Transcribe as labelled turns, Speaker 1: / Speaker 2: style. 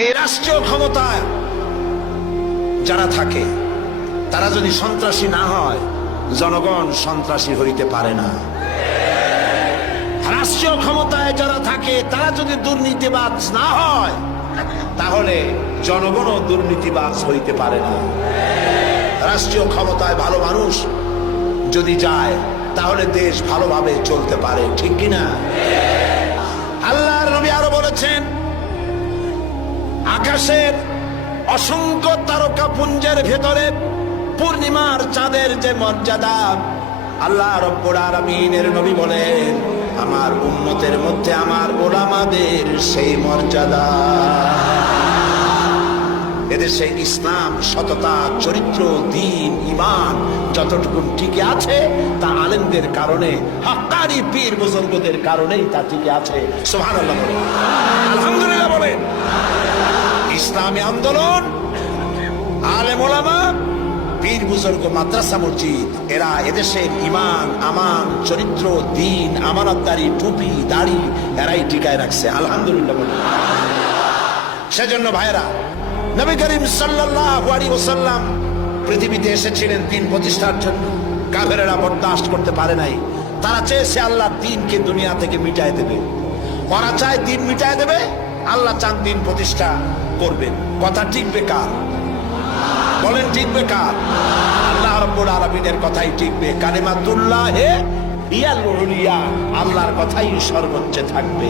Speaker 1: এই রাষ্ট্রীয় ক্ষমতায় যারা থাকে, তারা যদি সন্ত্রাসী না হয়, জনগণ সন্ত্রাসী হইতে পারে না। রাষ্ট্রীয় ক্ষমতায় যারা থাকে, তারা যদি দুর্নীতিবাজ না হয়, তাহলে জনগণও দুর্নীতিবাজ হইতে পারে না। রাষ্ট্রীয় ক্ষমতায় ভালো মানুষ যদি যায়, তাহলে দেশ ভালোভাবে চলতে পারে, ঠিক কিনা? আকাশের অসংখ্য তারকা পুঞ্জের ভেতরে পূর্ণিমার চাঁদের যে মর্যাদা, আল্লাহ রব্বুল আলামিনের নবী বলেন, আমার উন্মতের মধ্যে আমার গোলামাদের সেই মর্যাদা। এদেশে ইসলাম, সততা, চরিত্র, দিন ইমান যতটুকু টিকে আছে, তা আলেমদের কারণে, হাক্কানি পীর বুজুর্গদের কারণেই তা টিকে আছে। বলেন। আলহামদুলিল্লাহ। ইসলামী আন্দোলন। আলেম ওলামা, পীর বুজুর্গ মাদ্রাসা মসজিদ, এরা এদেশের ইমান আমান, চরিত্র, দিন, আমানতদারি, টুপি, দাড়ি, এরাই টিকায় রাখছে। আলহামদুলিল্লাহ সেজন্য ভাইরা নবী করিম সাল্লাল্লাহু আলাইহি ওয়াসাল্লাম পৃথিবীতে এসেছিলেন দিন প্রতিষ্ঠার জন্য। কাফেরেরা বরদাস্ত করতে পারে নাই। তারা চেয়েছে আল্লাহ দিনকে দুনিয়া থেকে মিটায় দেবে। ওরা চায় দিন মিটায় দেবে। আল্লাহ চান দিন প্রতিষ্ঠা করবেন। কথা ঠিক বেকার? বলেন ঠিক বেকার? আল্লাহ রব্বুল আলমিনের কথাই টিকবে মাতুল্লাহ হে উলিয়া আল্লাহর কথাই সর্বোচ্চে থাকবে।